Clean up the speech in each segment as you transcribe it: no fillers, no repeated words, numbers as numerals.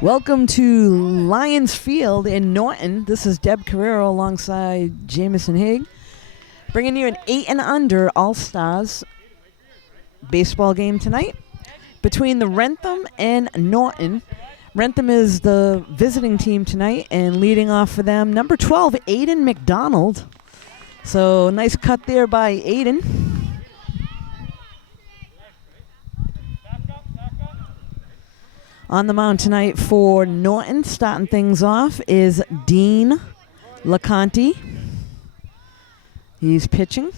Welcome to Lions Field in Norton. This is Deb Carrero alongside Jamison Higg, bringing you an 8 and under Allstars baseball game tonight between the Wrentham and Norton. Wrentham is the visiting team tonight, and leading off for them, number 12, Aiden McDonald. So nice cut there by Aiden. On the mound tonight for Norton, starting things off, is Dean LeConte. He's pitching.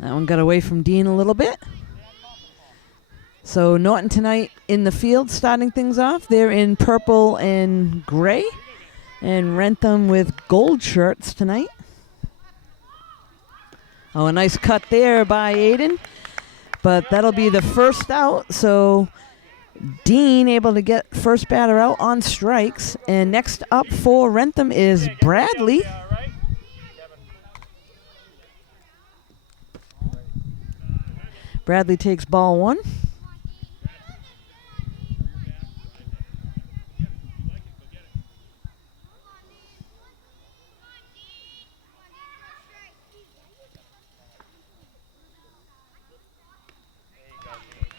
That one got away from Dean a little bit. So Norton tonight in the field, starting things off. They're in purple and gray, and Wrentham with gold shirts tonight. Oh, a nice cut there by Aiden. But that'll be the first out, so Dean able to get first batter out on strikes. And next up for Wrentham is Bradley. Bradley takes ball one.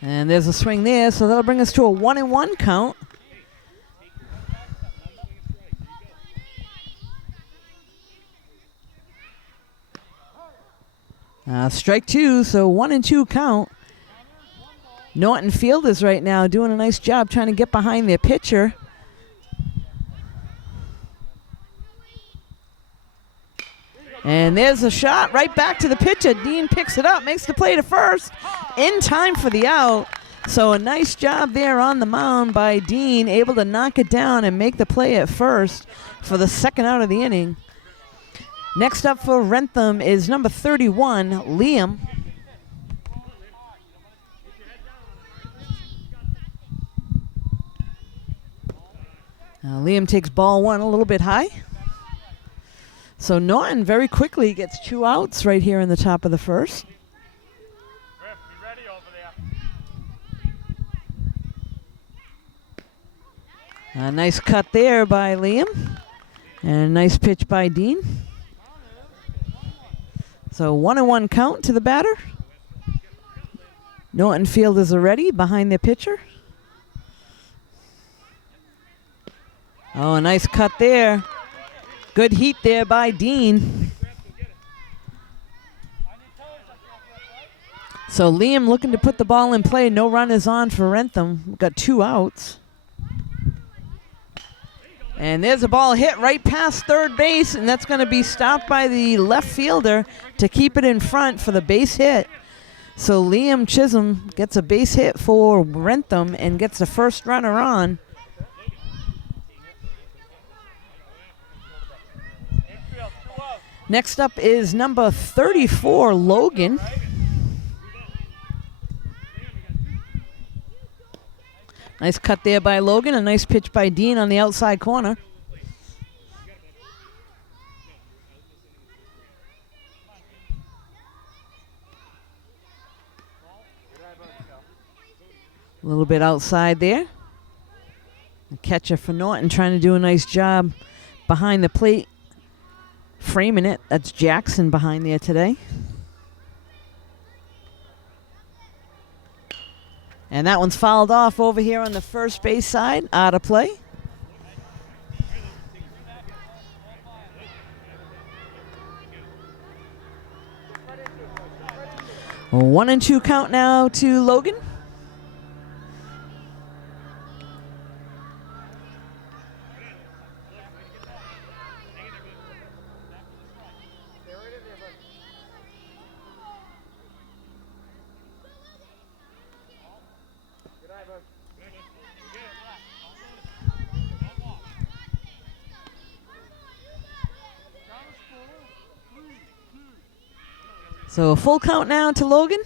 And there's a swing there, so that'll bring us to a 1-1 count. Strike two, so 1-2 count. Norton fielders right now doing a nice job trying to get behind their pitcher. And there's a shot right back to the pitcher. Dean picks it up, makes the play to first in time for the out. So a nice job there on the mound by Dean, able to knock it down and make the play at first for the second out of the inning. Next up for Wrentham is number 31, Liam. Liam takes ball one a little bit high. So Norton very quickly gets 2 outs right here in the top of the first. A nice cut there by Liam. And a nice pitch by Dean. So 1-1 count to the batter. Norton fielders are ready behind their pitcher. Oh, a nice cut there. Good heat there by Dean. So Liam looking to put the ball in play. No runners on for Wrentham. We've got 2 outs. And there's a ball hit right past third base, and that's going to be stopped by the left fielder to keep it in front for the base hit. So Liam Chisholm gets a base hit for Wrentham and gets the first runner on. Next up is number 34, Logan. Nice cut there by Logan. A nice pitch by Dean on the outside corner. A little bit outside there. The catcher for Norton trying to do a nice job behind the plate, framing it. That's Jackson behind there today. And that one's fouled off over here on the first base side, out of play. A 1-2 count now to Logan. So a full count now to Logan.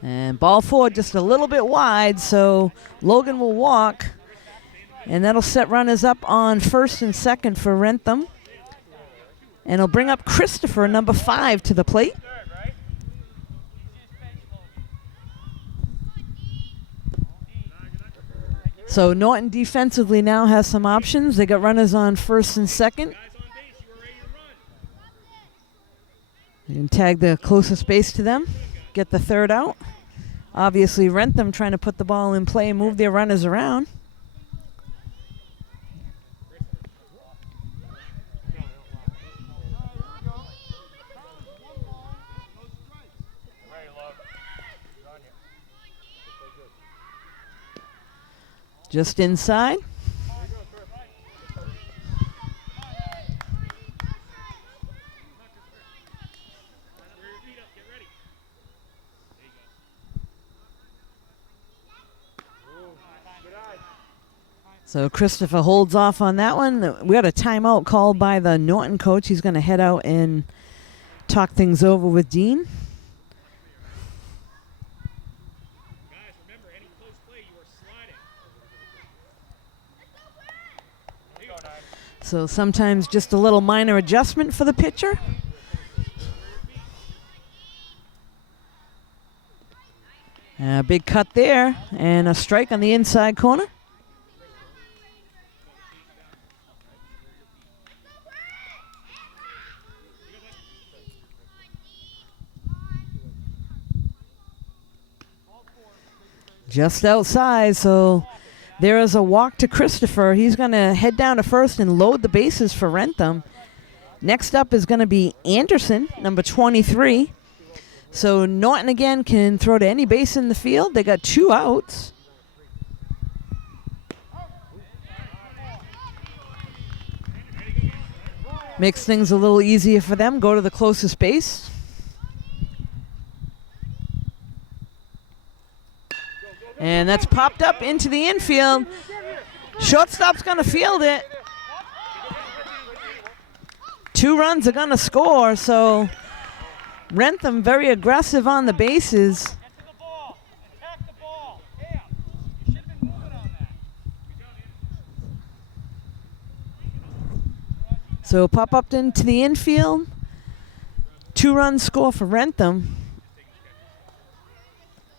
And ball 4 just a little bit wide, so Logan will walk. And that'll set runners up on first and second for Wrentham. And he'll bring up Christopher, number 5, to the plate. So Norton defensively now has some options. They got runners on first and second. They can tag the closest base to them, get the third out. Obviously, Wrentham trying to put the ball in play and move their runners around. Just inside. So Christopher holds off on that one. We got a timeout called by the Norton coach. He's going to head out and talk things over with Dean. Guys, remember, any close play, you are sliding. So sometimes just a little minor adjustment for the pitcher. A big cut there and a strike on the inside corner. Just outside, so there is a walk to Christopher. He's going to head down to first and load the bases for Wrentham. Next up is going to be Anderson, number 23. So Norton again can throw to any base in the field. They got 2 outs. Makes things a little easier for them. Go to the closest base. And that's popped up into the infield. Shortstop's going to field it. 2 runs are going to score, so Wrentham very aggressive on the bases. So pop up into the infield. 2-run score for Wrentham.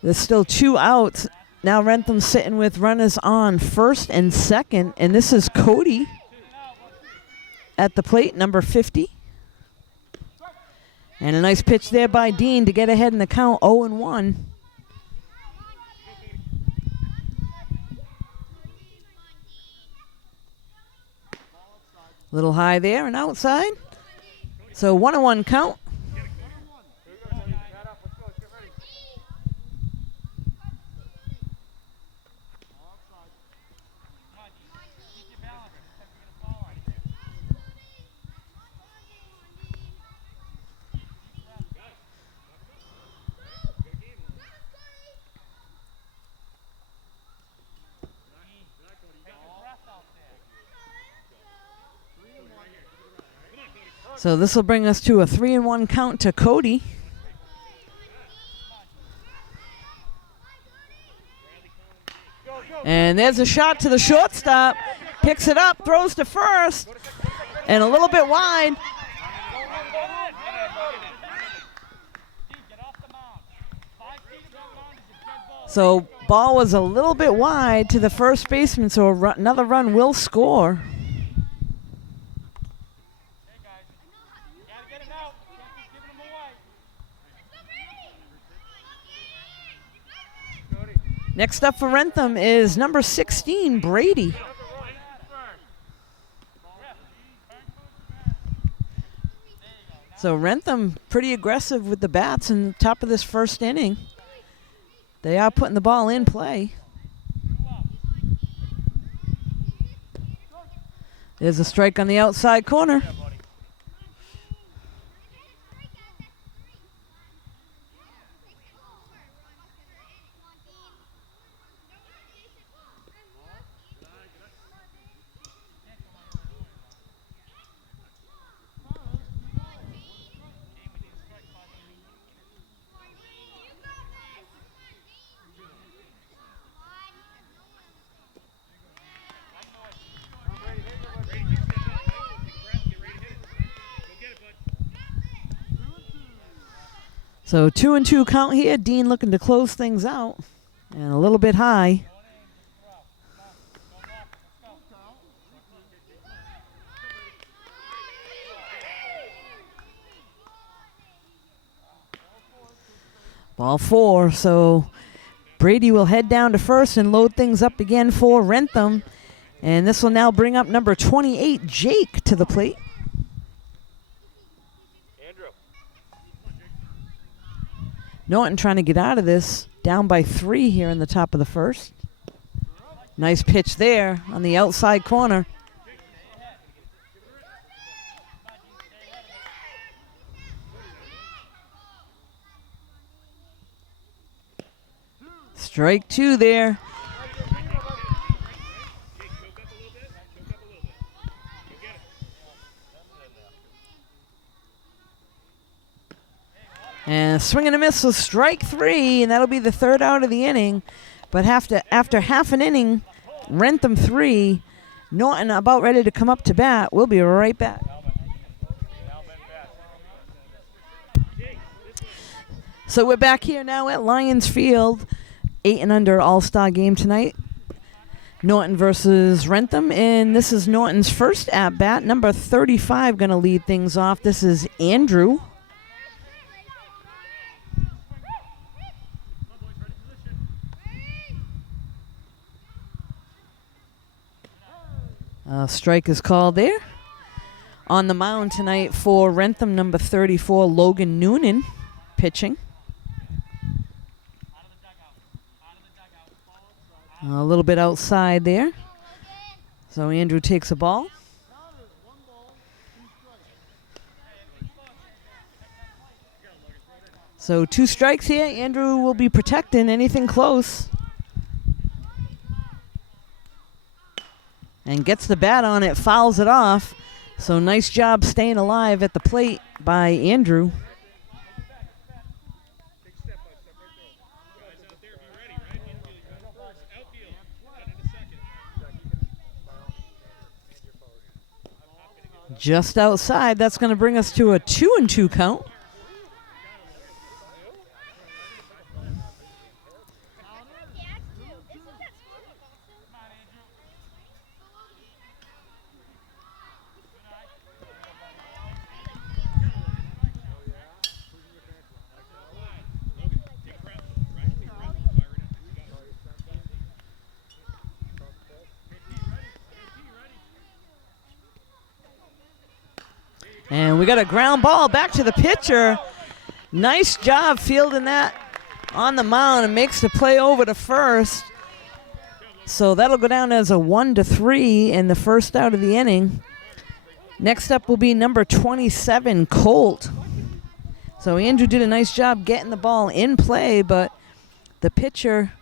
There's still 2 outs. Now Wrentham's sitting with runners on first and second, and this is Cody at the plate, number 50. And a nice pitch there by Dean to get ahead in the count, 0-1. Little high there and outside. So 1-1 count. So this will bring us to a 3-1 count to Cody. And there's a shot to the shortstop. Picks it up, throws to first, and a little bit wide. So ball was a little bit wide to the first baseman, so another run will score. Next up for Wrentham is number 16, Brady. So Wrentham pretty aggressive with the bats in the top of this first inning. They are putting the ball in play. There's a strike on the outside corner. So 2-2 count here. Dean looking to close things out. And a little bit high. Ball 4, so Brady will head down to first and load things up again for Wrentham. And this will now bring up number 28, Jake, to the plate. Norton trying to get out of this, down by 3 here in the top of the first. Nice pitch there on the outside corner. Strike 2 there. And swing and a miss, so strike 3, and that'll be the 3rd out of the inning. But after half an inning, Wrentham 3, Norton about ready to come up to bat. We'll be right back. So we're back here now at Lions Field. 8 and under All-Star game tonight. Norton versus Wrentham, and this is Norton's first at-bat. Number 35 going to lead things off. This is Andrew. Strike is called there. On the mound tonight for Wrentham, number 34, Logan Noonan, pitching. A little bit outside there. So Andrew takes a ball. So 2 strikes here. Andrew will be protecting anything close. And gets the bat on it, fouls it off. So nice job staying alive at the plate by Andrew. Just outside. That's going to bring us to a 2-2 count. And we got a ground ball back to the pitcher. Nice job fielding that on the mound, and makes the play over to first. So that'll go down as a 1-3 in the first out of the inning. Next up will be number 27, Colt. So Andrew did a nice job getting the ball in play, but the pitcher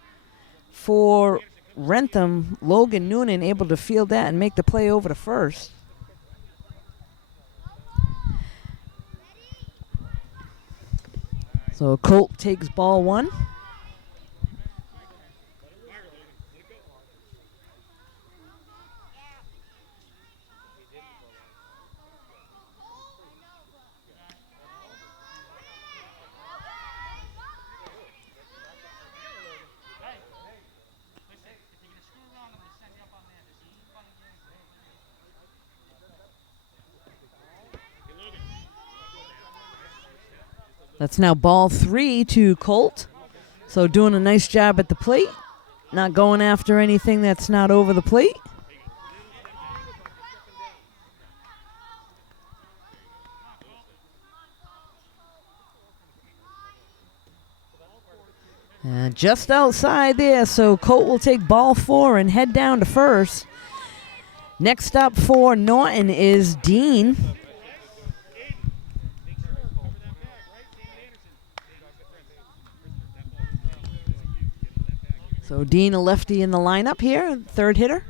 for Wrentham, Logan Noonan, able to field that and make the play over to first. So Colt takes ball 1. That's now ball 3 to Colt. So doing a nice job at the plate. Not going after anything that's not over the plate. Just outside there, so Colt will take ball 4 and head down to first. Next up for Norton is Dean. So Dean, a lefty in the lineup here, 3rd hitter.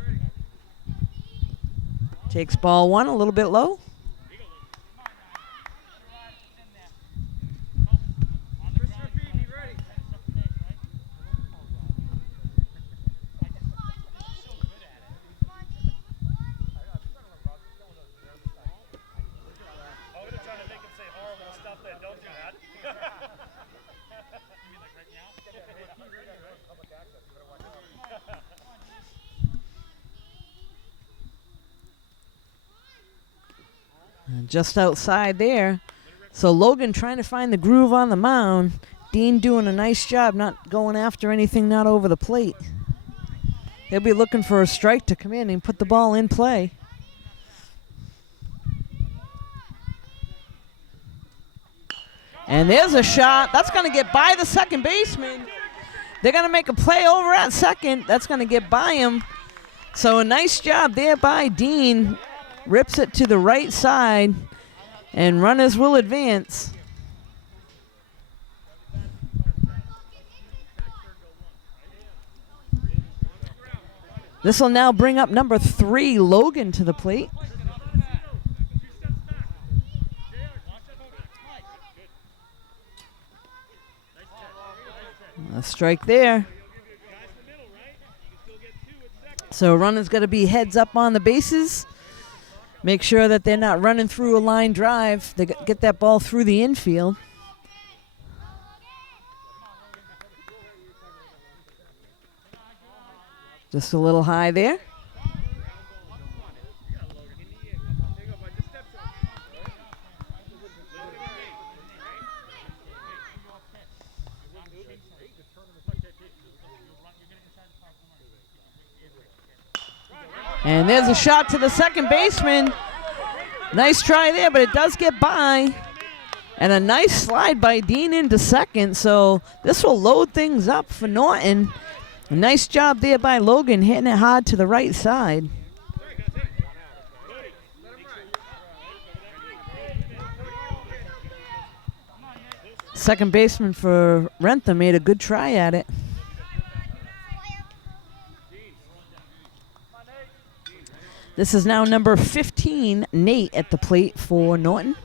Takes ball 1 a little bit low. Just outside there. So Logan trying to find the groove on the mound. Dean doing a nice job not going after anything not over the plate. He'll be looking for a strike to come in and put the ball in play. And there's a shot. That's going to get by the second baseman. They're going to make a play over at second. That's going to get by him. So a nice job there by Dean. Rips it to the right side, and runners will advance. This will now bring up number 3, Logan, to the plate. A strike there. So runner's got to be heads up on the bases. Make sure that they're not running through a line drive. They get that ball through the infield. Just a little high there. And there's a shot to the second baseman. Nice try there, but it does get by. And a nice slide by Dean into second. So this will load things up for Norton. A nice job there by Logan, hitting it hard to the right side. Second baseman for Wrentham made a good try at it. This is now number 15, Nate, at the plate for Norton.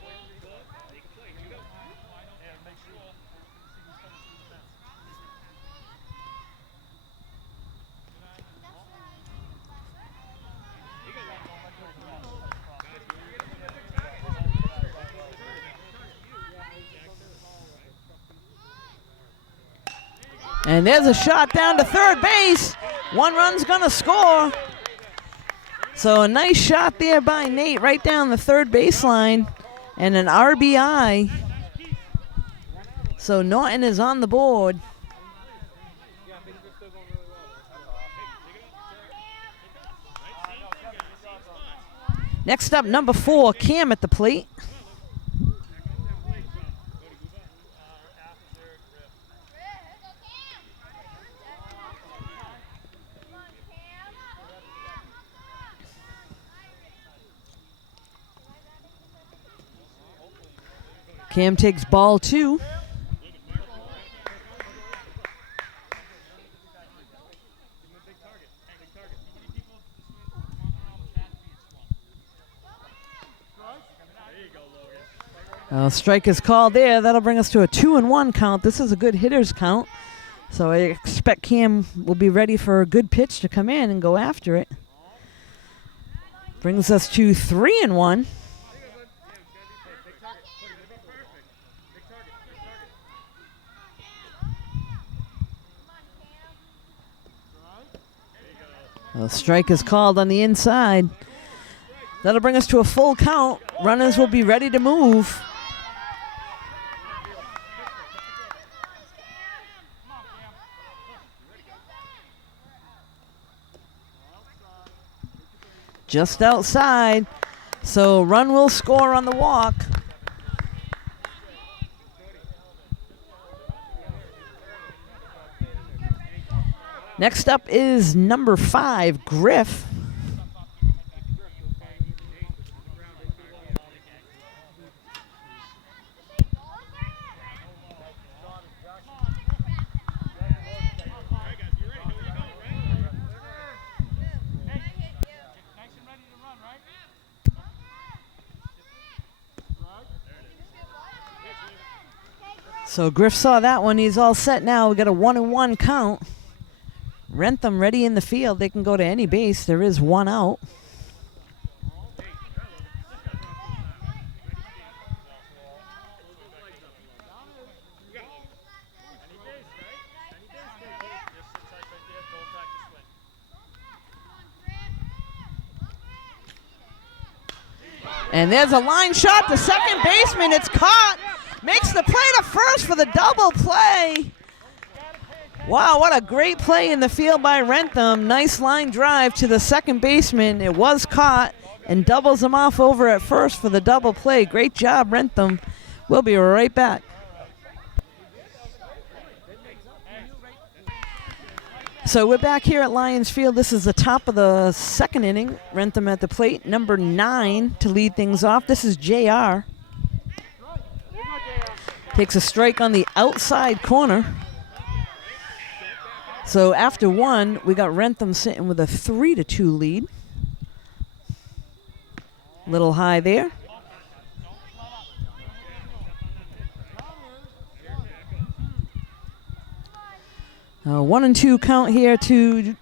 And there's a shot down to third base. One run's gonna score. So a nice shot there by Nate right down the third baseline and an RBI. So Norton is on the board. Next up, number 4, Cam at the plate. Cam takes ball 2. Strike is called there. That'll bring us to a 2-1 count. This is a good hitter's count. So I expect Cam will be ready for a good pitch to come in and go after it. Brings us to 3-1. A strike is called on the inside. That'll bring us to a full count. Runners will be ready to move. Just outside. So run will score on the walk. Next up is number 5, Griff. So Griff saw that one. He's all set now. We got a 1-1 count. Wrentham ready in the field. They can go to any base. There is one out. And there's a line shot to second baseman. It's caught Makes the play to first for the double play. Wow, what a great play in the field by Wrentham. Nice line drive to the second baseman. It was caught and doubles him off over at first for the double play. Great job, Wrentham. We'll be right back. So we're back here at Lions Field. This is the top of the second inning. Wrentham at the plate, number 9 to lead things off. This is JR. Takes a strike on the outside corner. So after 1, we got Wrentham sitting with a 3-2 lead. Little high there. A 1-2 count here to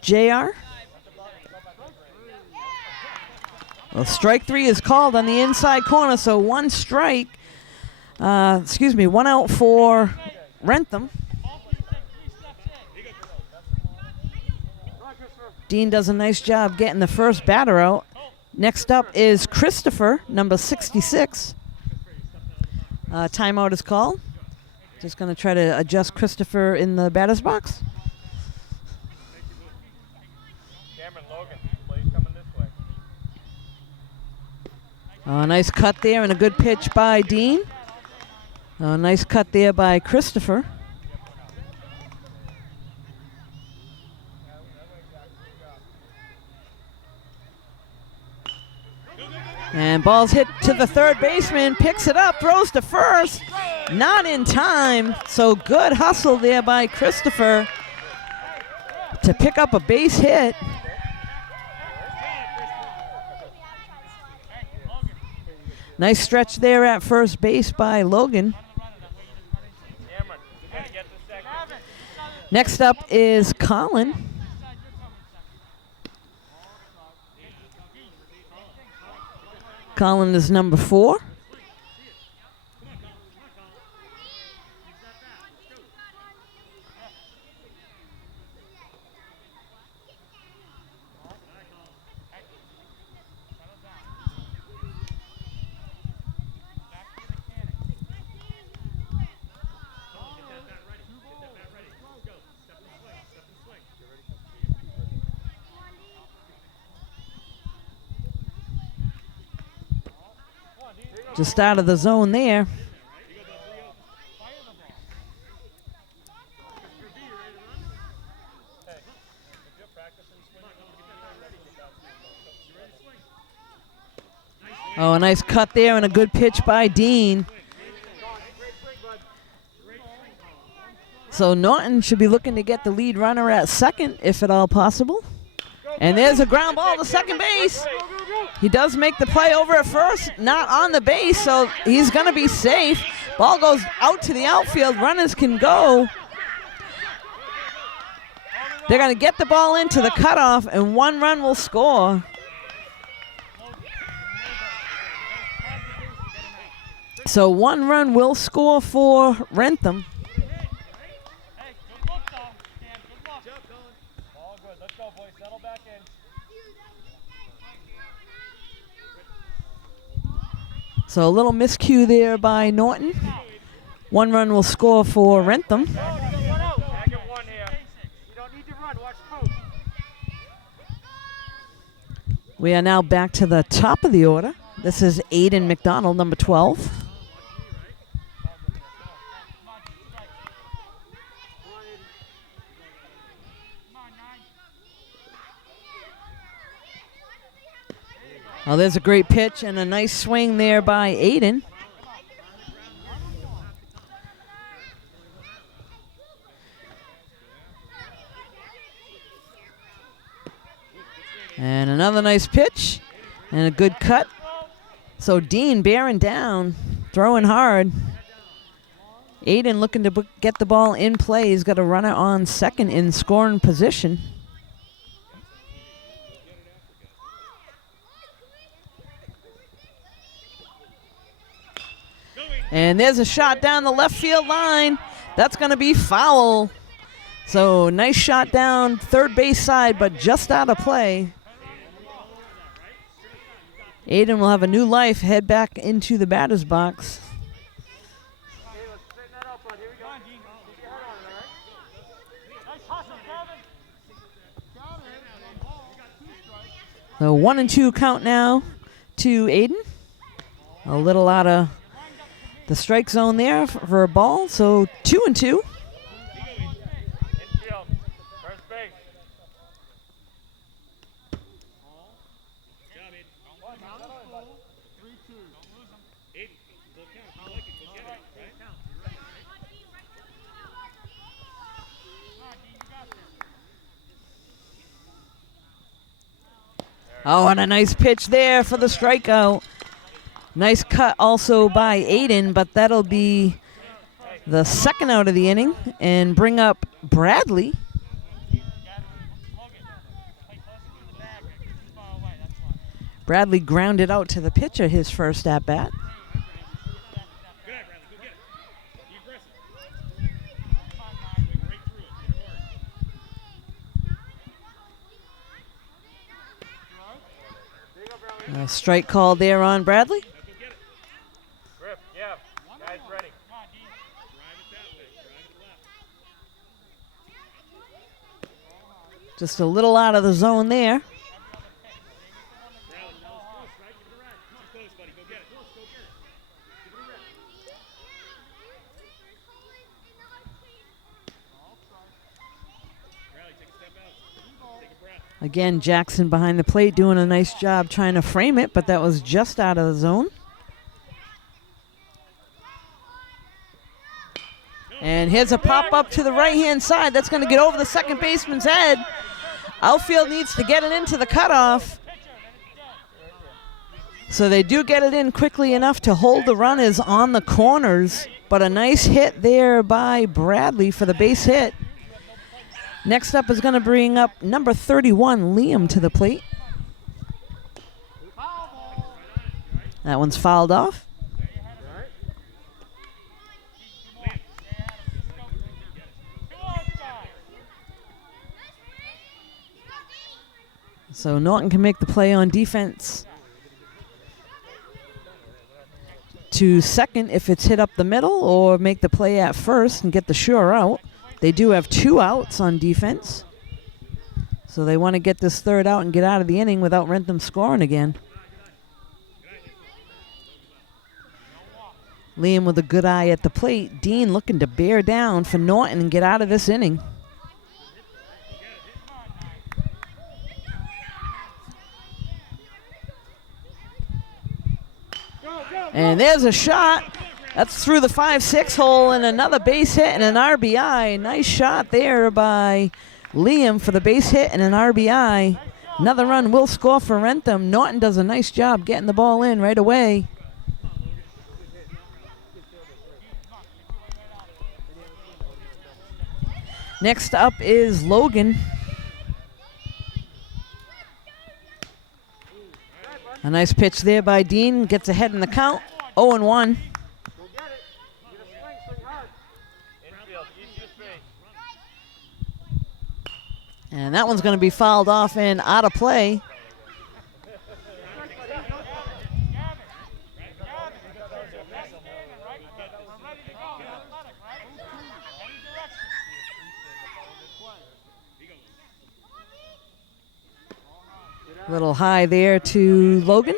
JR. Well, strike 3 is called on the inside corner, so 1 strike. 1 out for Wrentham. Dean does a nice job getting the first batter out. Next up is Christopher, number 66. Timeout is called. Just going to try to adjust Christopher in the batter's box. Cameron Logan, please coming this way. Nice cut there and a good pitch by Dean. Nice cut there by Christopher. And ball's hit to the third baseman, picks it up, throws to first. Not in time, so good hustle there by Christopher to pick up a base hit. Nice stretch there at first base by Logan. Next up is Colin. Colin is number 4. Just out of the zone there. Oh, a nice cut there and a good pitch by Dean. So Norton should be looking to get the lead runner at second, if at all possible. And there's a ground ball to second base. He does make the play over at first, not on the base, so he's going to be safe. Ball goes out to the outfield. Runners can go. They're going to get the ball into the cutoff, and 1 run will score. So 1 run will score for Wrentham. So a little miscue there by Norton. 1 run will score for Wrentham. We are now back to the top of the order. This is Aiden McDonald, number 12. Oh, there's a great pitch and a nice swing there by Aiden. And another nice pitch and a good cut. So Dean bearing down, throwing hard. Aiden looking to get the ball in play. He's got a runner on second in scoring position. And there's a shot down the left field line. That's going to be foul. So nice shot down third base side, but just out of play. Aiden will have a new life, head back into the batter's box. So 1-2 count now to Aiden. A little out of the strike zone there for a ball. So 2-2. Oh, and a nice pitch there for the strikeout. Nice cut also by Aiden, but that'll be the second out of the inning and bring up Bradley. Bradley grounded out to the pitcher his first at bat. A strike call there on Bradley. Just a little out of the zone there. Again, Jackson behind the plate doing a nice job trying to frame it, but that was just out of the zone. And here's a pop-up to the right-hand side. That's going to get over the second baseman's head. Outfield needs to get it into the cutoff. So they do get it in quickly enough to hold the runners on the corners, but a nice hit there by Bradley for the base hit. Next up is going to bring up number 31, Liam, to the plate. That one's fouled off. So Norton can make the play on defense to second if it's hit up the middle, or make the play at first and get the sure out. They do have 2 outs on defense, so they want to get this third out and get out of the inning without Wrentham scoring again. Liam with a good eye at the plate. Dean looking to bear down for Norton and get out of this inning. And there's a shot. That's through the 5-6 hole, and another base hit and an RBI. Nice shot there by Liam for the base hit and an RBI. Another run will score for Wrentham. Norton does a nice job getting the ball in right away. Next up is Logan. A nice pitch there by Dean. Gets ahead in the count. 0-1. And that one's going to be fouled off and out of play. A little high there to Logan.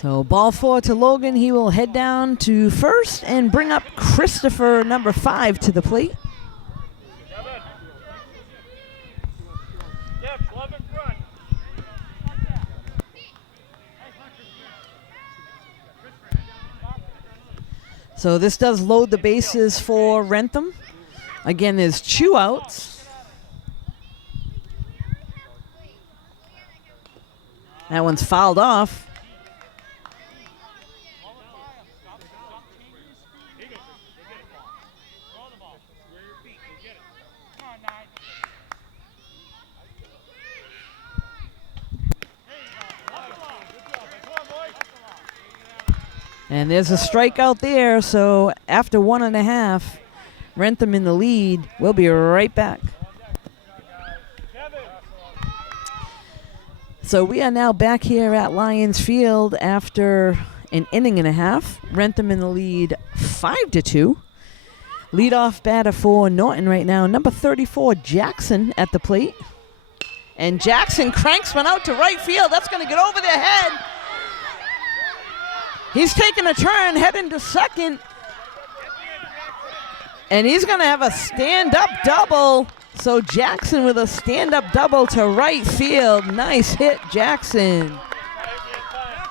So ball 4 to Logan. He will head down to first and bring up Christopher, number 5, to the plate. So this does load the bases for Wrentham. Again, there's 2 outs. That one's fouled off. And there's a strikeout there, so after 1.5, Wrentham in the lead. We'll be right back. So we are now back here at Lions Field after an inning and a half. Wrentham in the lead 5-2. Leadoff batter for Norton right now, number 34, Jackson at the plate. And Jackson cranks one out to right field. That's going to get over their head. He's taking a turn, heading to second. And he's going to have a stand-up double. So Jackson with a stand-up double to right field. Nice hit, Jackson.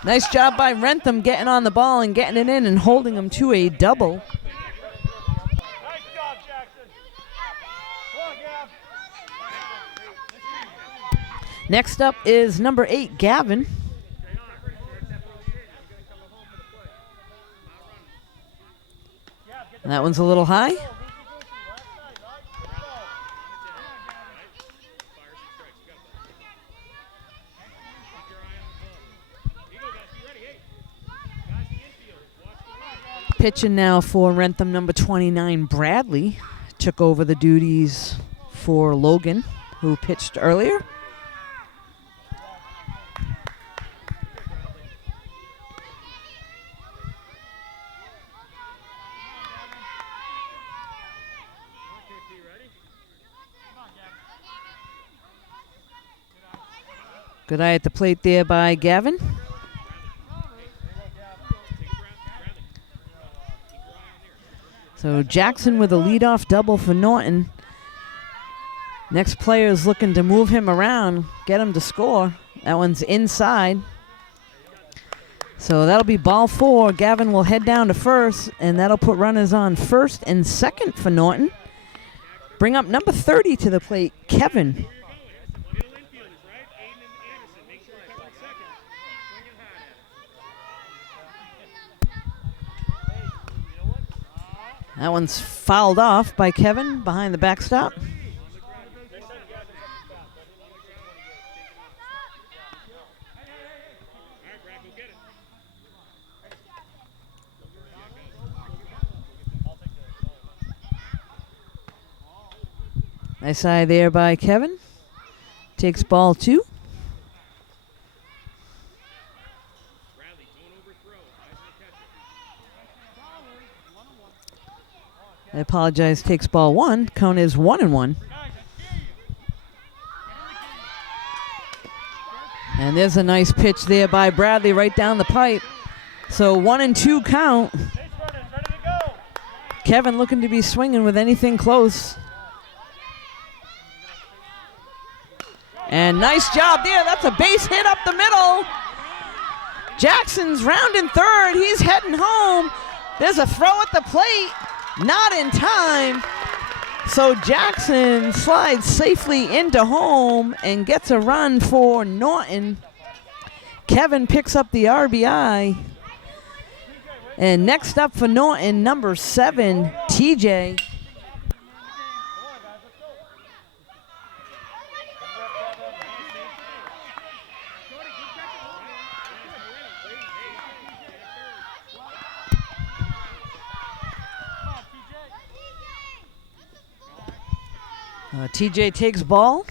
Nice job by Wrentham getting on the ball and getting it in and holding him to a double. Nice job, Jackson. Next up is number 8, Gavin. And that one's a little high. Pitching now for Wrentham, number 29, Bradley. Took over the duties for Logan, who pitched earlier. Good eye at the plate there by Gavin. So Jackson with a leadoff double for Norton. Next player is looking to move him around, get him to score. That one's inside. So that'll be ball 4. Gavin will head down to first, and that'll put runners on first and second for Norton. Bring up number 30 to the plate, Kevin. That one's fouled off by Kevin behind the backstop. Nice eye there by Kevin. Takes ball 2. I apologize, takes ball 1. Count is 1-1. And there's a nice pitch there by Bradley right down the pipe. So 1-2 count. Kevin looking to be swinging with anything close. And nice job there. That's a base hit up the middle. Jackson's rounding third. He's heading home. There's a throw at the plate. Not in time. So Jackson slides safely into home and gets a run for Norton. Kevin picks up the RBI. And next up for Norton, number 7, TJ. TJ takes ball.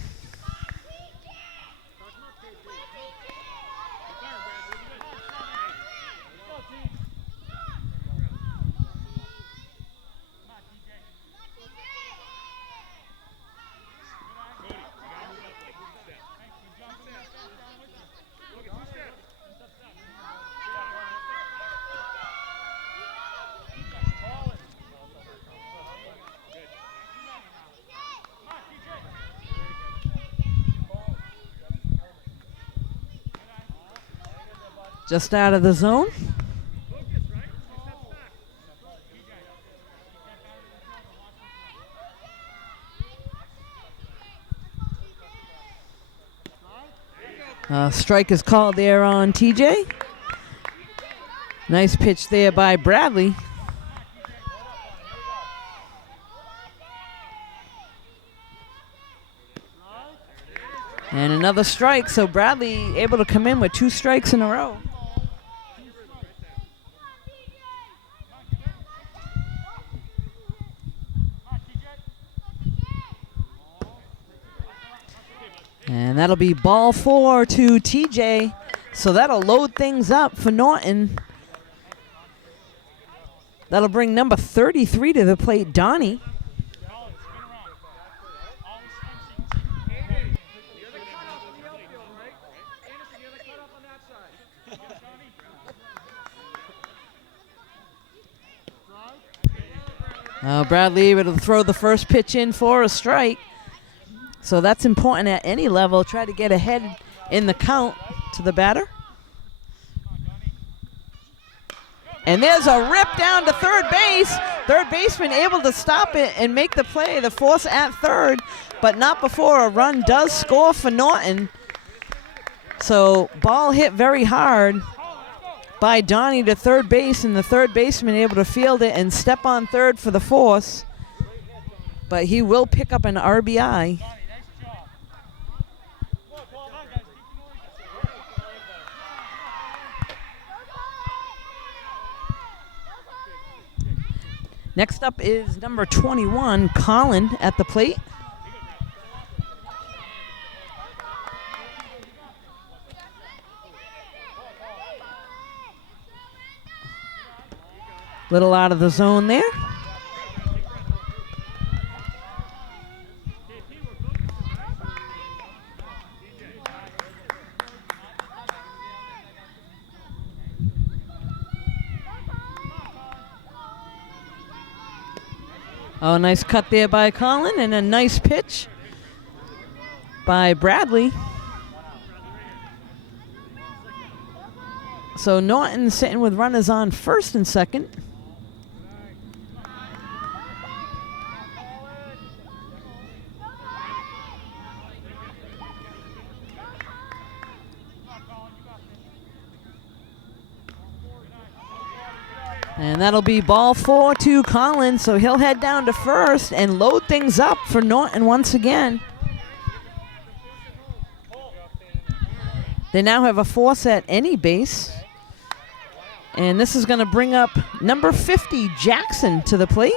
Just out of the zone. Strike is called there on TJ. Nice pitch there by Bradley. And another strike, so Bradley able to come in with 2 strikes in a row. And that'll be ball 4 to TJ. So that'll load things up for Norton. That'll bring number 33 to the plate, Donnie. Bradley able to throw the first pitch in for a strike. So that's important at any level. Try to get ahead in the count to the batter. And there's a rip down to third base. Third baseman able to stop it and make the play. The force at third, but not before a run does score for Norton. So ball hit very hard by Donnie to third base, and the third baseman able to field it and step on third for the force. But he will pick up an RBI. Next up is number 21, Colin, at the plate. Little out of the zone there. Oh, nice cut there by Colin, and a nice pitch by Bradley. So Norton sitting with runners on first and second. And that'll be ball 4 to Collins, so he'll head down to first and load things up for Norton once again. They now have a force at any base. And this is going to bring up number 50, Jackson, to the plate.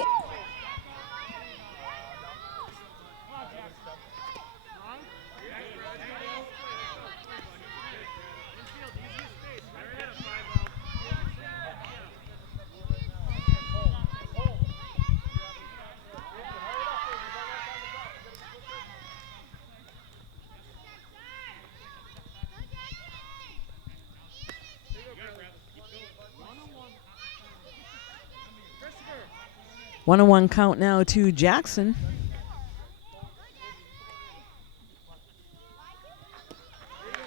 One-on-one count now to Jackson.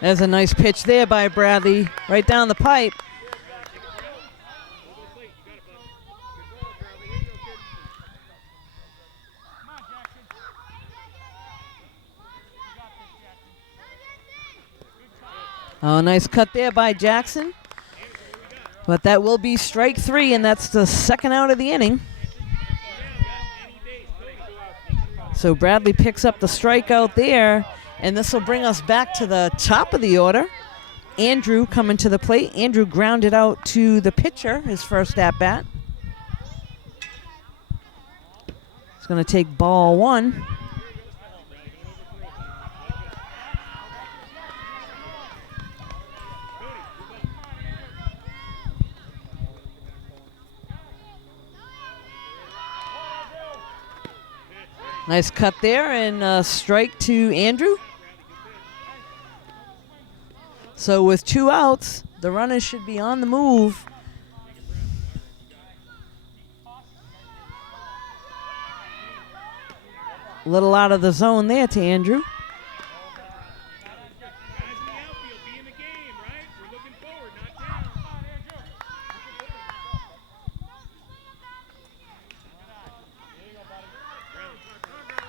There's a nice pitch there by Bradley, right down the pipe. Oh, nice cut there by Jackson. But that will be strike 3, and that's the second out of the inning. So Bradley picks up the strikeout there, and this will bring us back to the top of the order. Andrew coming to the plate. Andrew grounded out to the pitcher, his first at-bat. He's going to take ball 1. Nice cut there, and a strike to Andrew. So with 2 outs, the runners should be on the move. A little out of the zone there to Andrew.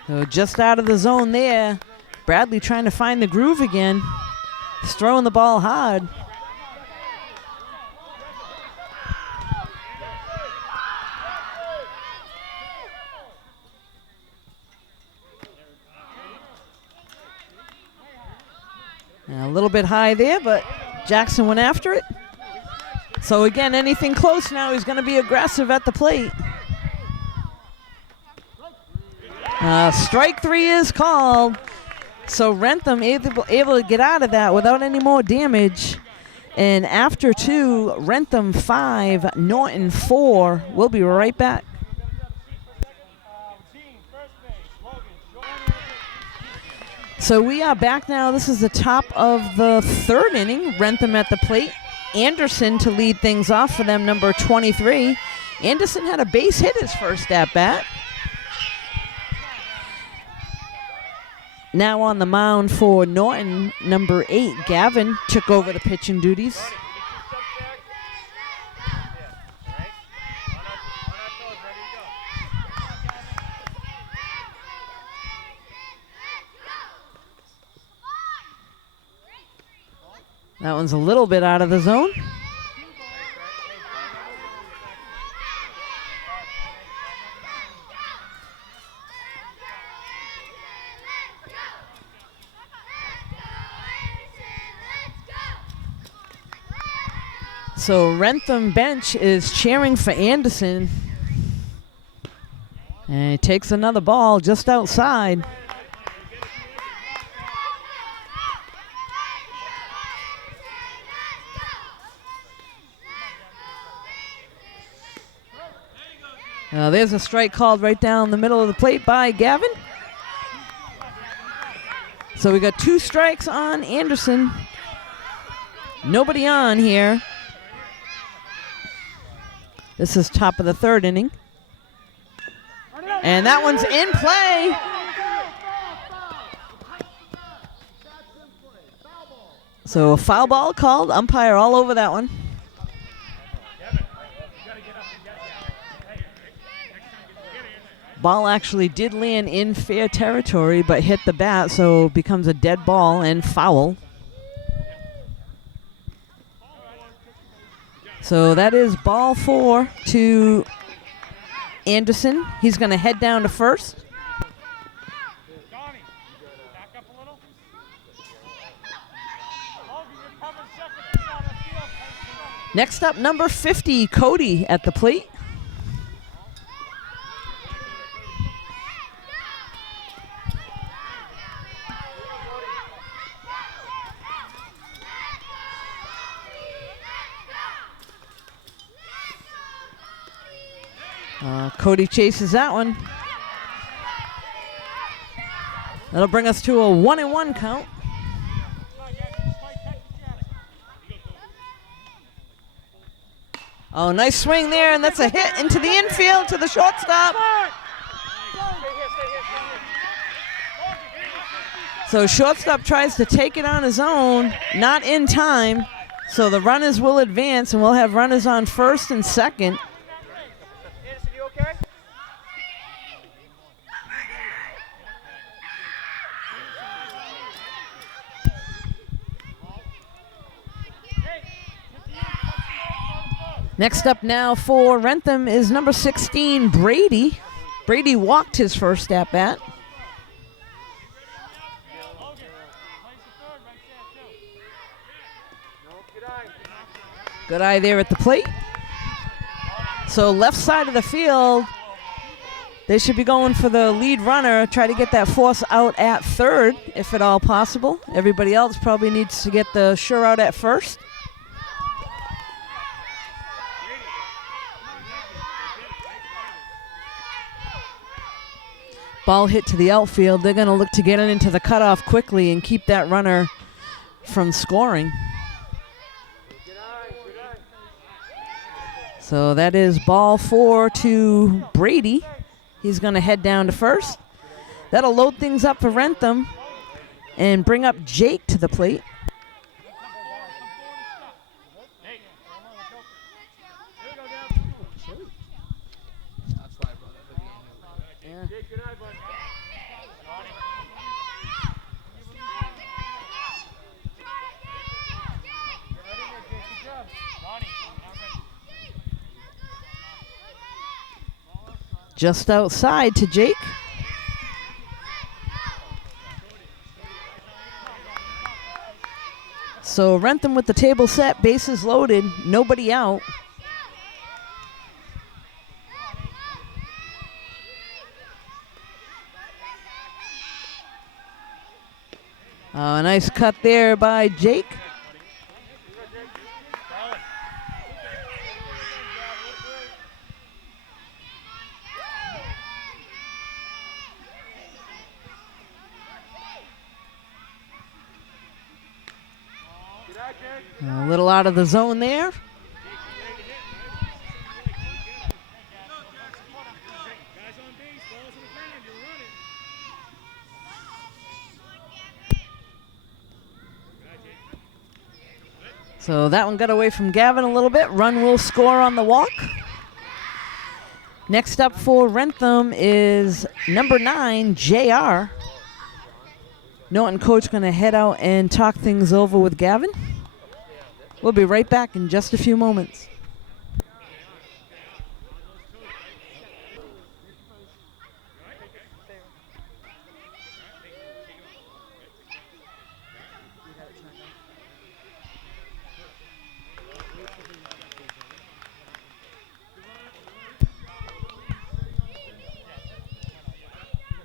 So just out of the zone there. Bradley trying to find the groove again. He's throwing the ball hard. A little bit high there, but Jackson went after it. So again, anything close now, he's going to be aggressive at the plate. Strike 3 is called. So Wrentham able to get out of that without any more damage. And after 2, Wrentham 5, Norton 4. We'll be right back. So we are back now. This is the top of the 3rd inning. Wrentham at the plate. Anderson to lead things off for them, number 23. Anderson had a base hit his first at-bat. Now on the mound for Norton, number 8, Gavin, took over the pitching duties. That one's a little bit out of the zone. So Wrentham bench is cheering for Anderson. And he takes another ball just outside. There's a strike called right down the middle of the plate by Gavin. So we got 2 strikes on Anderson. Nobody on here. This is top of the 3rd inning. And that one's in play. So a foul ball called. Umpire all over that one. Ball actually did land in fair territory, but hit the bat, so becomes a dead ball and foul. So that is ball 4 to Anderson. He's going to head down to first. Next up, number 50, Cody at the plate. Cody chases that one. That'll bring us to a 1-1 count. Oh, nice swing there, and that's a hit into the infield to the shortstop. So shortstop tries to take it on his own, not in time. So the runners will advance, and we'll have runners on first and second. Next up now for Wrentham is number 16, Brady. Brady walked his first at-bat. Good eye there at the plate. So left side of the field, they should be going for the lead runner, try to get that force out at third, if at all possible. Everybody else probably needs to get the sure out at first. Ball hit to the outfield. They're going to look to get it into the cutoff quickly and keep that runner from scoring. So that is ball 4 to Brady. He's going to head down to first. That'll load things up for Wrentham and bring up Jake to the plate. Just outside to Jake. So Wrentham with the table set, bases loaded, nobody out. A nice cut there by Jake. A little out of the zone there. Guys on base, balls on the ground, you're running. So that one got away from Gavin a little bit. Run will score on the walk. Next up for Wrentham is number 9, JR. Norton coach going to head out and talk things over with Gavin. We'll be right back in just a few moments.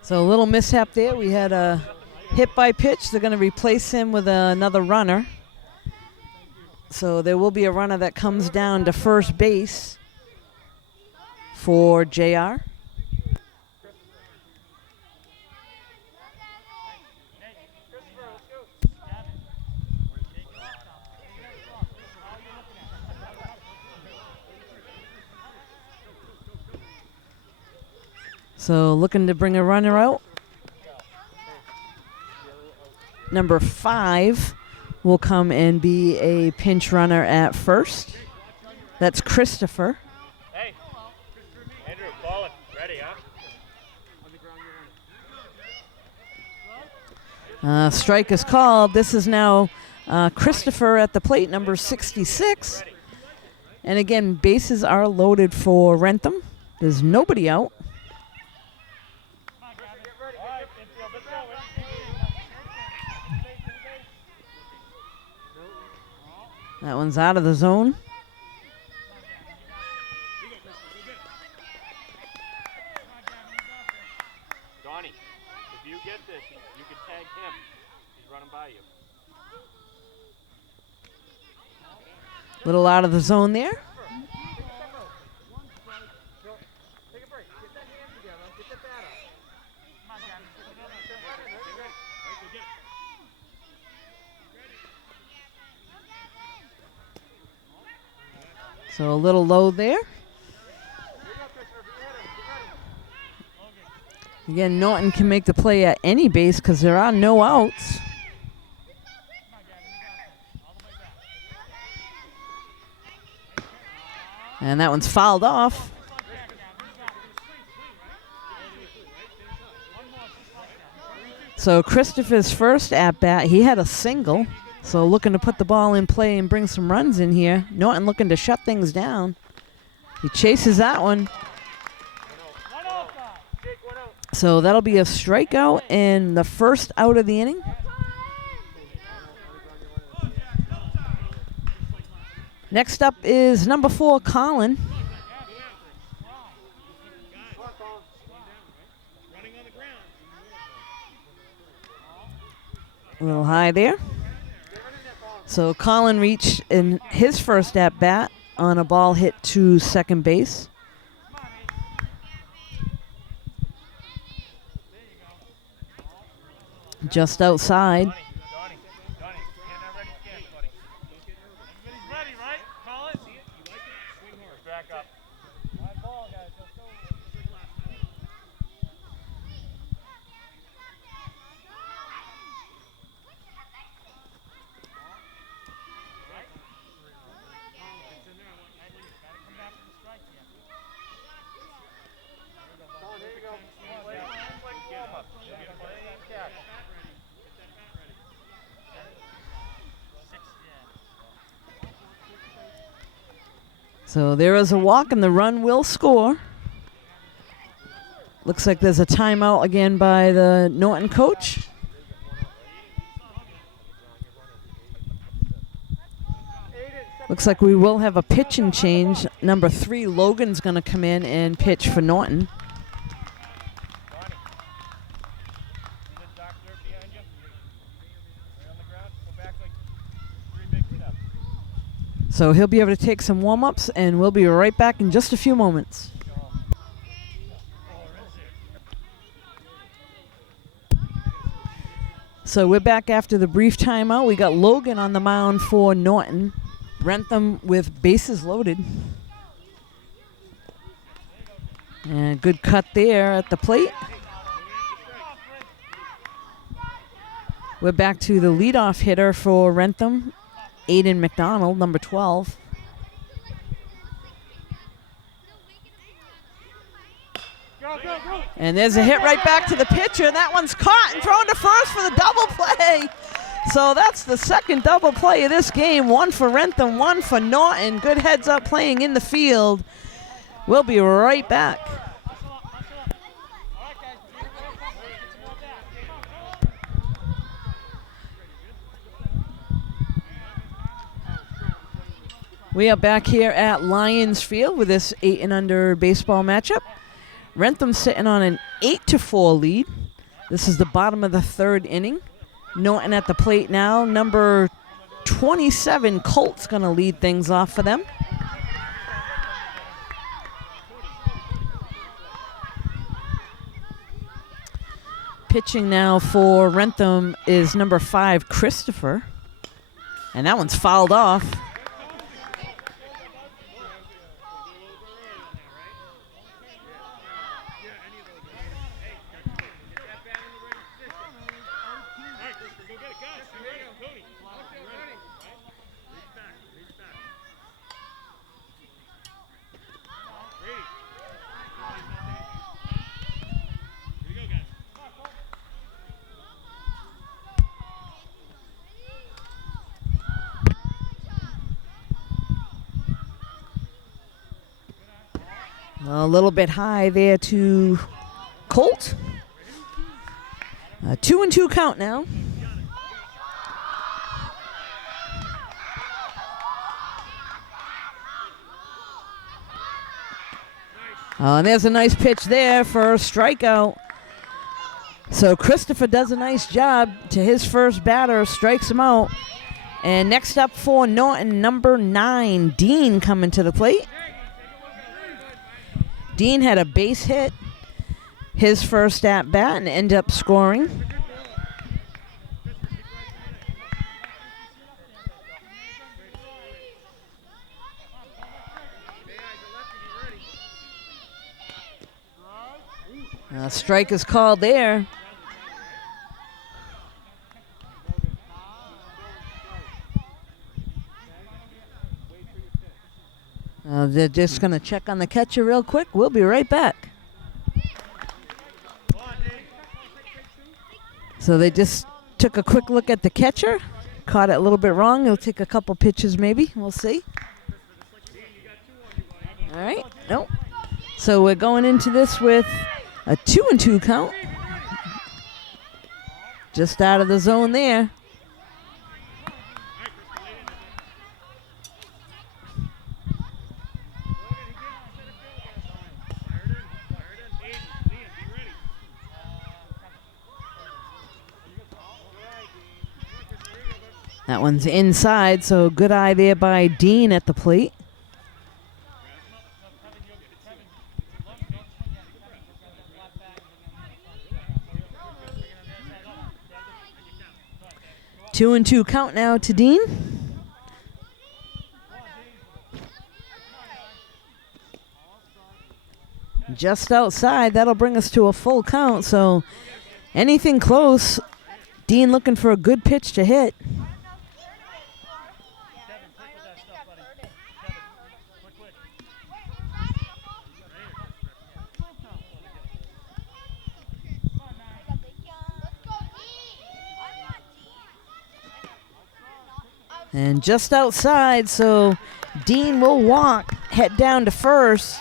So a little mishap there. We had a hit by pitch. They're going to replace him with another runner. So there will be a runner that comes down to first base for JR. So looking to bring a runner out. Number 5 will come and be a pinch runner at first. That's Christopher. Hey, Andrew, calling. Ready, huh? Strike is called. This is now Christopher at the plate, number 66. And again, bases are loaded for Wrentham. There's nobody out. That one's out of the zone. Donnie, if you get this, you can tag him. He's running by you. Little out of the zone there. Take a break. Get that hand together. Get the bat up. Come on, Gavin. So a little low there. Again, Norton can make the play at any base because there are no outs. And that one's fouled off. So Christopher's first at-bat, he had a single. So looking to put the ball in play and bring some runs in here. Norton looking to shut things down. He chases that one. So that'll be a strikeout and the first out of the inning. Next up is number 4, Colin. A little high there. So Colin reached in his first at-bat on a ball hit to second base. Just outside. Donnie, stand there ready, stand, buddy. Everybody's ready, right? Call it. See it? You like it? Swing hard. Back up. High ball, guys. Let's go. So there is a walk and the run will score. Looks like there's a timeout again by the Norton coach. Looks like we will have a pitching change. Number 3, Logan's going to come in and pitch for Norton. So he'll be able to take some warm-ups, and we'll be right back in just a few moments. So we're back after the brief timeout. We got Logan on the mound for Norton. Wrentham with bases loaded. And good cut there at the plate. We're back to the leadoff hitter for Wrentham, Aiden McDonald, number 12. And there's a hit right back to the pitcher, and that one's caught and thrown to first for the double play. So that's the second double play of this game. One for Wrentham, one for Norton. Good heads up playing in the field. We'll be right back. We are back here at Lions Field with this 8 and under baseball matchup. Wrentham sitting on an 8-4 lead. This is the bottom of the 3rd inning. Norton at the plate now. Number 27, Colt's going to lead things off for them. Pitching now for Wrentham is number 5, Christopher. And that one's fouled off. A little bit high there to Colt. A 2-2 count now. Oh, and there's a nice pitch there for a strikeout. So Christopher does a nice job to his first batter, strikes him out. And next up for Norton, number 9, Dean coming to the plate. Dean had a base hit his first at bat and ended up scoring. A strike is called there. They're just going to check on the catcher real quick. We'll be right back. So they just took a quick look at the catcher. Caught it a little bit wrong. He'll take a couple pitches maybe. We'll see. All right. Nope. So we're going into this with a 2-2 count. Just out of the zone there. That one's inside, so good eye there by Dean at the plate. 2-2 count now to Dean. Just outside, that'll bring us to a full count, so anything close, Dean looking for a good pitch to hit. And just outside, so Dean will walk, head down to first.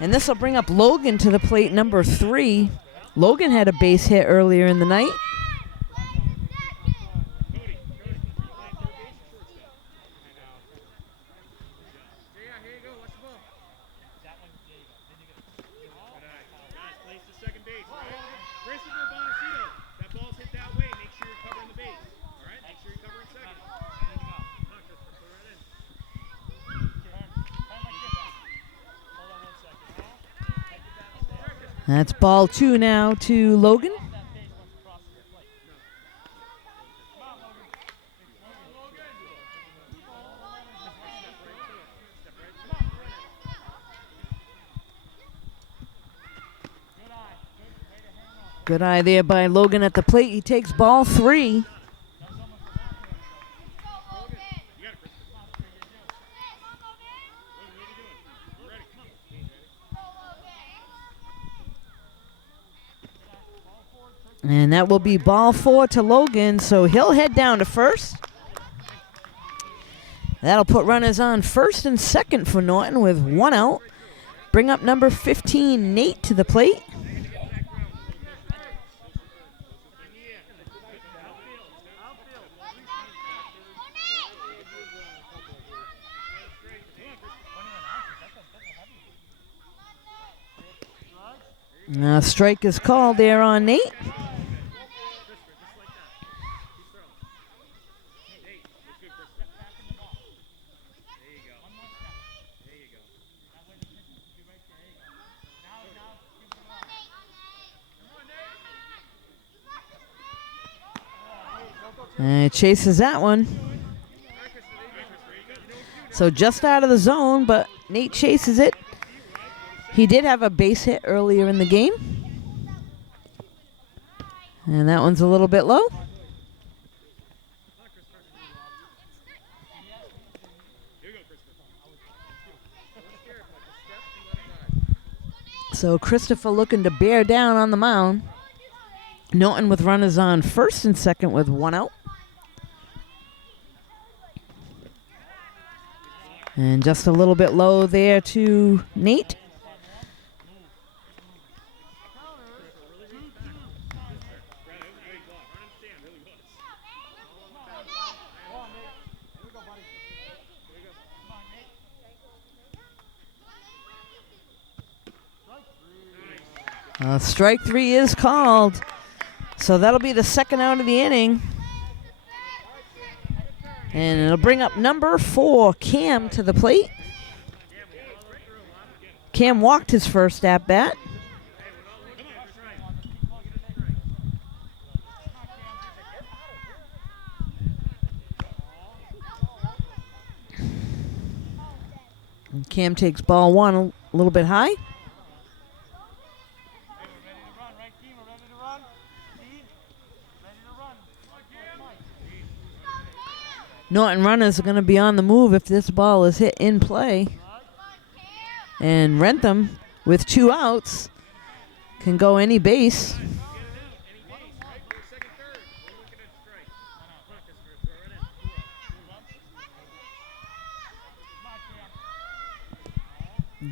And this will bring up Logan to the plate, number 3. Logan had a base hit earlier in the night. That's ball 2 now to Logan. Good eye there by Logan at the plate. He takes ball 3. And that will be ball 4 to Logan, so he'll head down to first. That'll put runners on first and second for Norton with 1 out. Bring up number 15, Nate, to the plate. Strike is called there on Nate. And chases that one. So just out of the zone, but Nate chases it. He did have a base hit earlier in the game. And that one's a little bit low. So Christopher looking to bear down on the mound. Norton with runners on first and second with 1 out. And just a little bit low there to Nate. Strike 3 is called. So that'll be the second out of the inning. And it'll bring up number 4, Cam, to the plate. Cam walked his first at bat. And Cam takes ball 1 a little bit high. Norton runners are going to be on the move if this ball is hit in play. And Wrentham, with 2 outs, can go any base.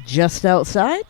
Just outside.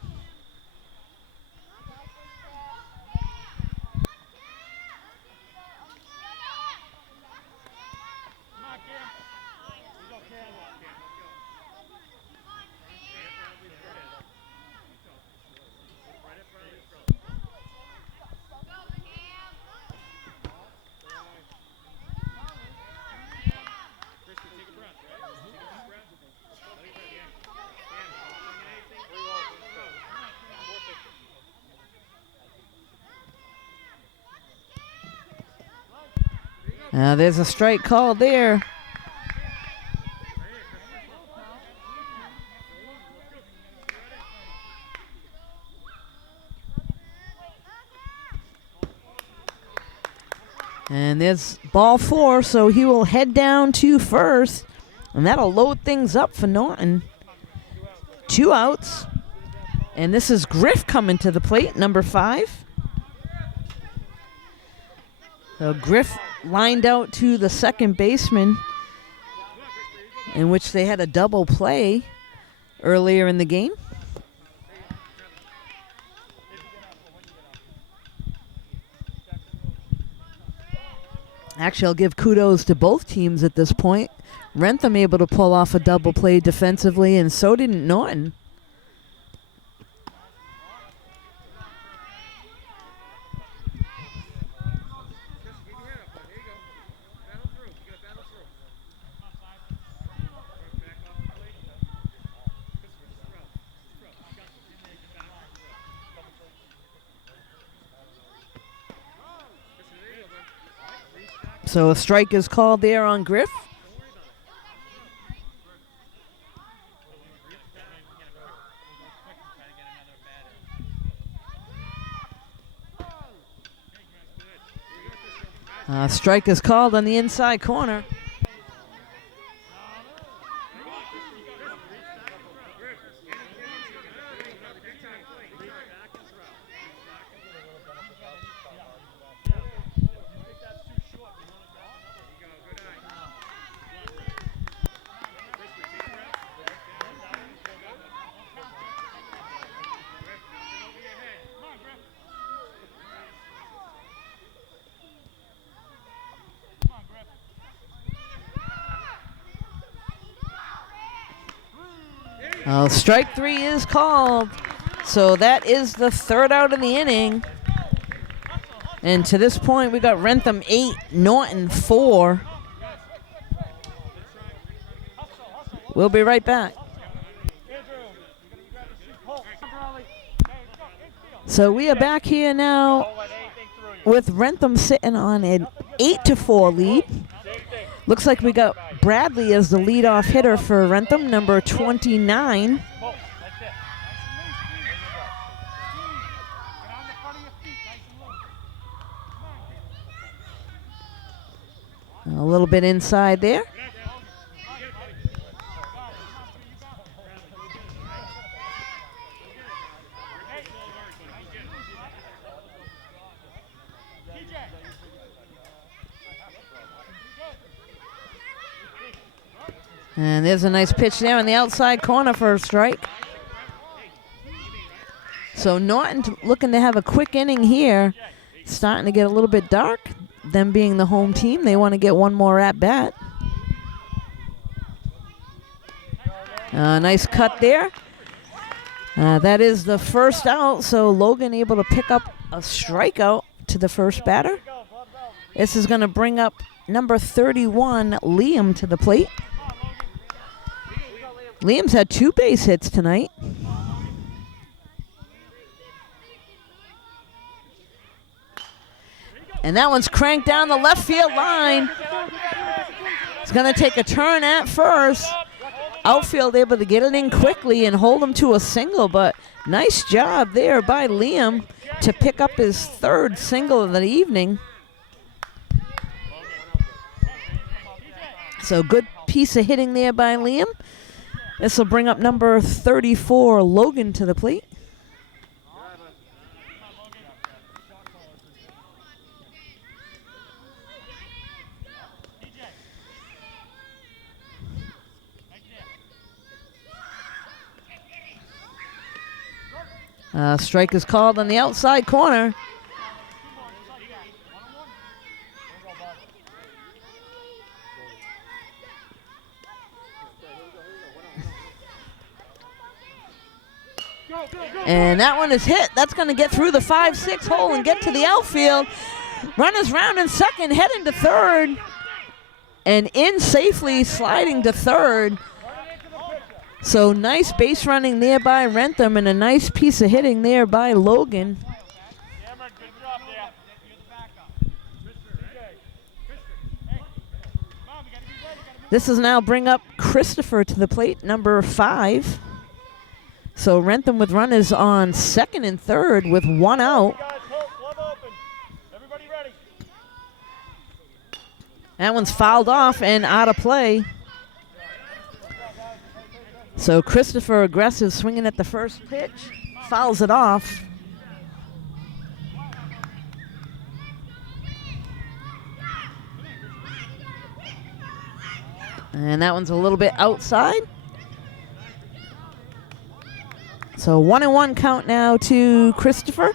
There's a strike called there. And there's ball 4, so he will head down to first. And that'll load things up for Norton. 2 outs. And this is Griff coming to the plate, number 5. So Griff lined out to the second baseman, in which they had a double play earlier in the game. Actually, I'll give kudos to both teams at this point. Wrentham able to pull off a double play defensively, and so didn't Norton. So a strike is called there on Griff. Strike is called on the inside corner. Strike 3 is called. So that is the third out of the inning. And to this point, we got Wrentham 8, Norton 4. We'll be right back. So we are back here now with Wrentham sitting on an 8-4 lead. Looks like we got Bradley as the leadoff hitter for Wrentham, number 29. A little bit inside there. And there's a nice pitch there on the outside corner for a strike. So Norton looking to have a quick inning here. Starting to get a little bit dark. Them being the home team, they want to get one more at bat. Nice cut there. That is the first out, so Logan able to pick up a strikeout to the first batter. This is going to bring up number 31, Liam, to the plate. Liam's had 2 base hits tonight. And that one's cranked down the left field line. It's going to take a turn at first. Outfield able to get it in quickly and hold him to a single, but nice job there by Liam to pick up his 3rd single of the evening. So good piece of hitting there by Liam. This will bring up number 34, Logan, to the plate. Strike is called on the outside corner. And that one is hit. That's going to get through the 5-6 hole and get to the outfield. Runners round in second, heading to third. And in safely, sliding to third. So nice base running there by Wrentham and a nice piece of hitting there by Logan. This is now bring up Christopher to the plate, number 5. So Wrentham with runners on second and third with 1 out. That one's fouled off and out of play. So Christopher aggressive, swinging at the first pitch, fouls it off. And that one's a little bit outside. So 1-1 count now to Christopher.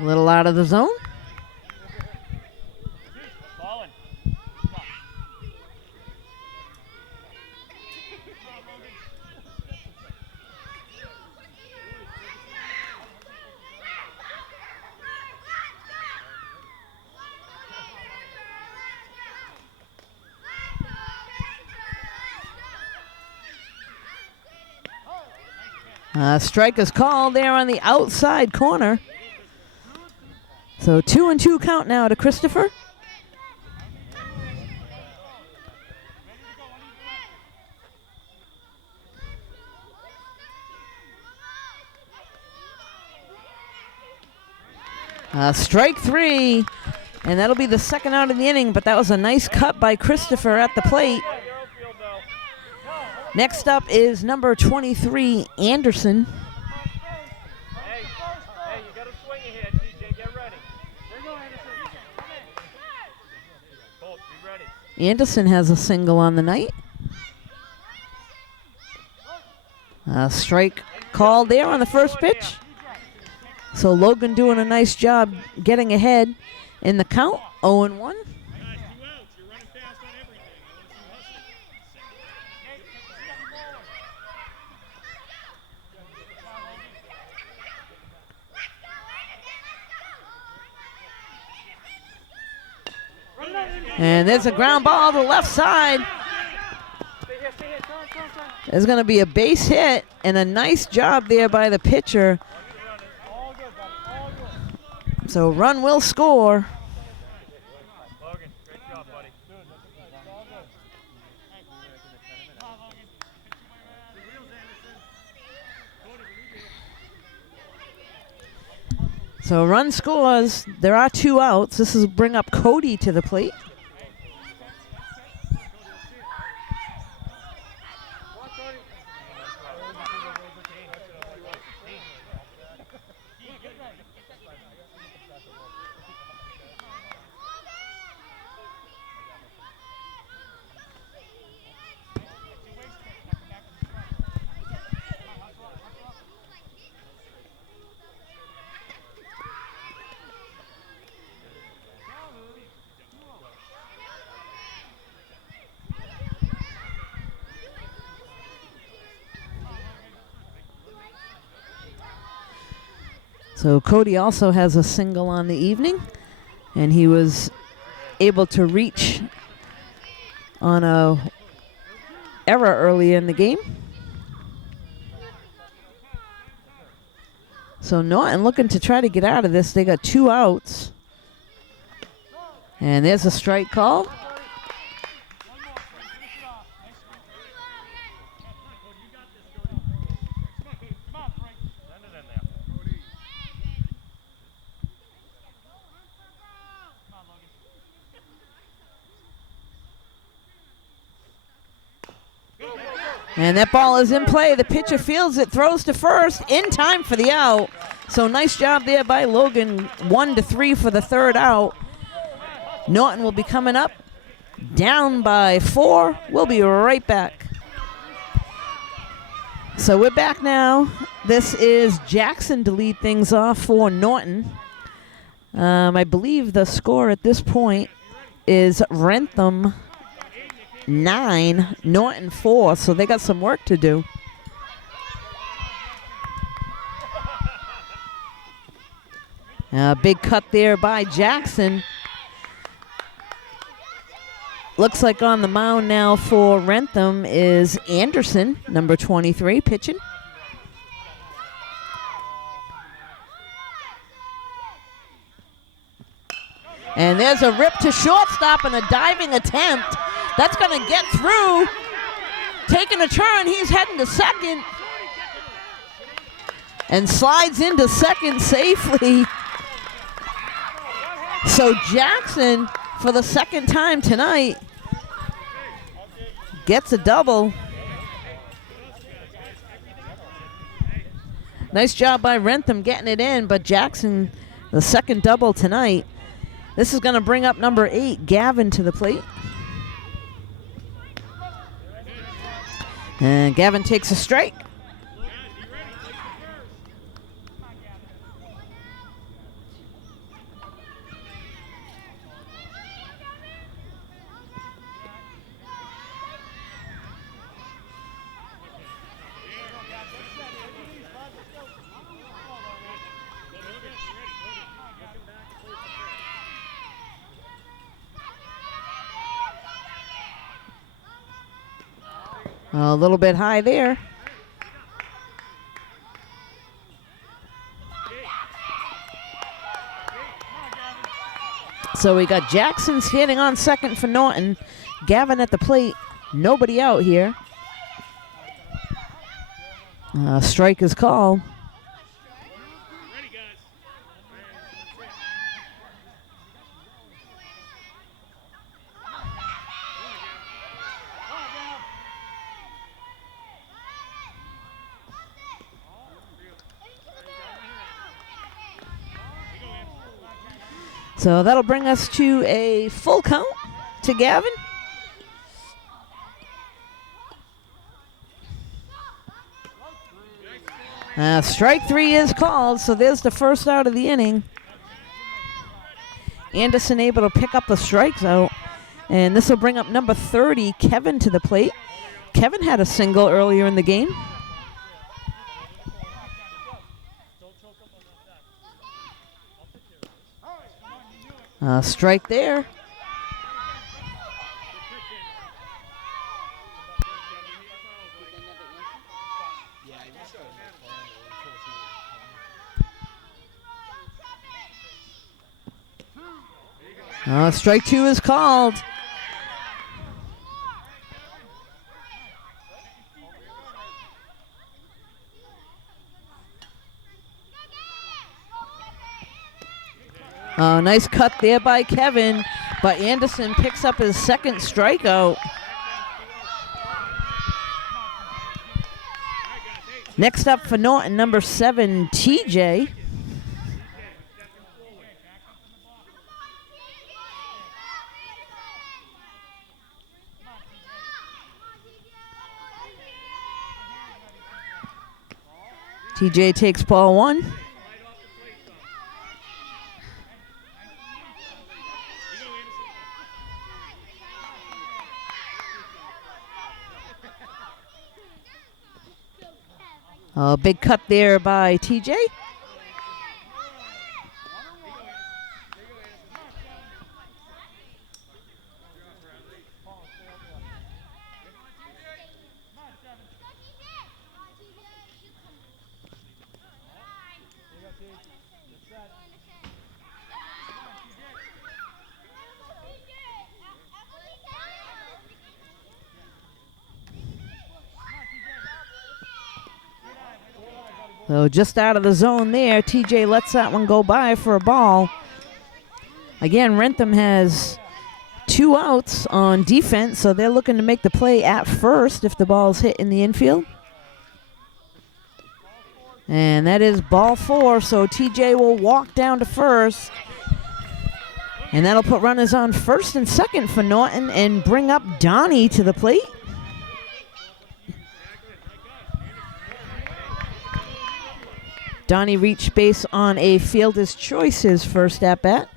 A little out of the zone. Falling. Strike is called there on the outside corner. So 2-2 count now to Christopher. Strike 3, and that'll be the second out of the inning, but that was a nice cut by Christopher at the plate. Next up is number 23, Anderson. Hey, you got to swing ahead, TJ. Get ready. Colt, be ready. Anderson has a single on the night. Strike called there on the first pitch. So Logan doing a nice job getting ahead in the count, 0-1. And there's a ground ball to the left side. There's going to be a base hit and a nice job there by the pitcher. So run will score. Logan, great job, buddy. So run scores. There are 2 outs. This is bring up Cody to the plate. So Cody also has a single on the evening, and he was able to reach on a error early in the game. So Norton looking to try to get out of this. They got 2 outs. And there's a strike call. And that ball is in play. The pitcher fields it, throws to first, in time for the out. So nice job there by Logan. 1-3 for the third out. Norton will be coming up, down by 4. We'll be right back. So we're back now. This is Jackson to lead things off for Norton. I believe the score at this point is Wrentham 9, Norton 4, so they got some work to do. Big cut there by Jackson. Looks like on the mound now for Wrentham is Anderson, number 23, pitching. And there's a rip to shortstop and a diving attempt. That's going to get through. Taking a turn, he's heading to second. And slides into second safely. So Jackson, for the second time tonight, gets a double. Nice job by Wrentham getting it in, but Jackson, the second double tonight. This is going to bring up number 8, Gavin, to the plate. And Gavin takes a strike. A little bit high there. So we got Jackson's hitting on second for Norton. Gavin at the plate. Nobody out here. Strike is called. So that'll bring us to a full count to Gavin. Strike three is called, so there's the first out of the inning. Anderson able to pick up the strikes out. And this will bring up number 30, Kevin, to the plate. Kevin had a single earlier in the game. Strike there. Strike two is called. Nice cut there by Kevin, but Anderson picks up his second strikeout. Next up for Norton, number 7, TJ. TJ takes ball one. Big cut there by TJ. So just out of the zone there, TJ lets that one go by for a ball. Again, Wrentham has 2 outs on defense, so they're looking to make the play at first if the ball's hit in the infield. And that is ball 4, so TJ will walk down to first. And that'll put runners on first and second for Norton and bring up Donnie to the plate. Donnie reached base on a fielder's choice his first at-bat.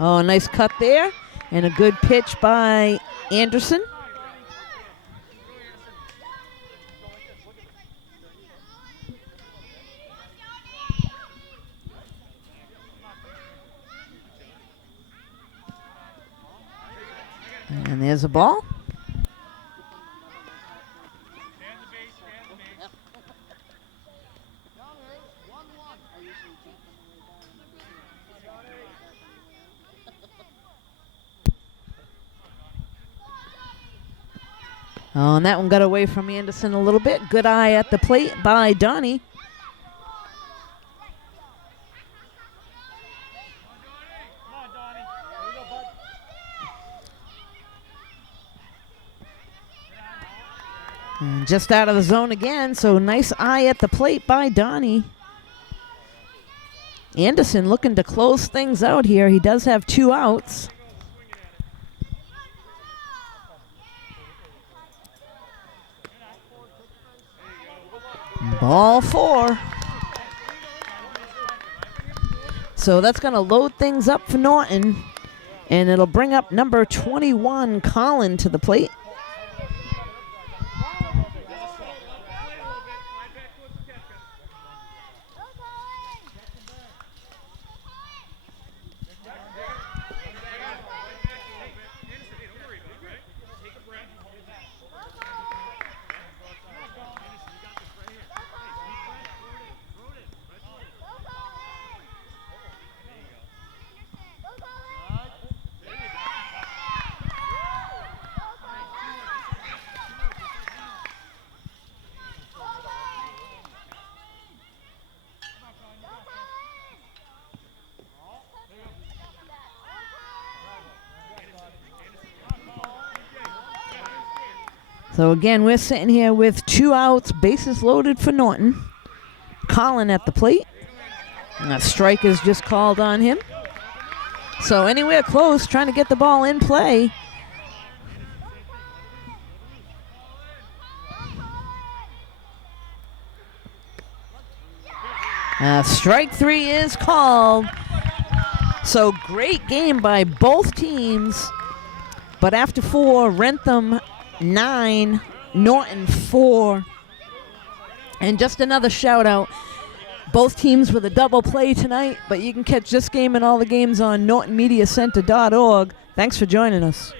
Oh, nice cut there. And a good pitch by Anderson. And there's a ball. Oh, and that one got away from Anderson a little bit. Good eye at the plate by Donnie. And just out of the zone again, so nice eye at the plate by Donnie. Anderson looking to close things out here. He does have 2 outs. Ball 4. So that's going to load things up for Norton. And it'll bring up number 21, Colin, to the plate. So again, we're sitting here with 2 outs, bases loaded for Norton. Colin at the plate. And a strike is just called on him. So anywhere close, trying to get the ball in play. Strike 3 is called. So great game by both teams. But after 4, Wrentham 9, Norton 4. And just another shout out. Both teams with a double play tonight, but you can catch this game and all the games on NortonMediaCenter.org. Thanks for joining us.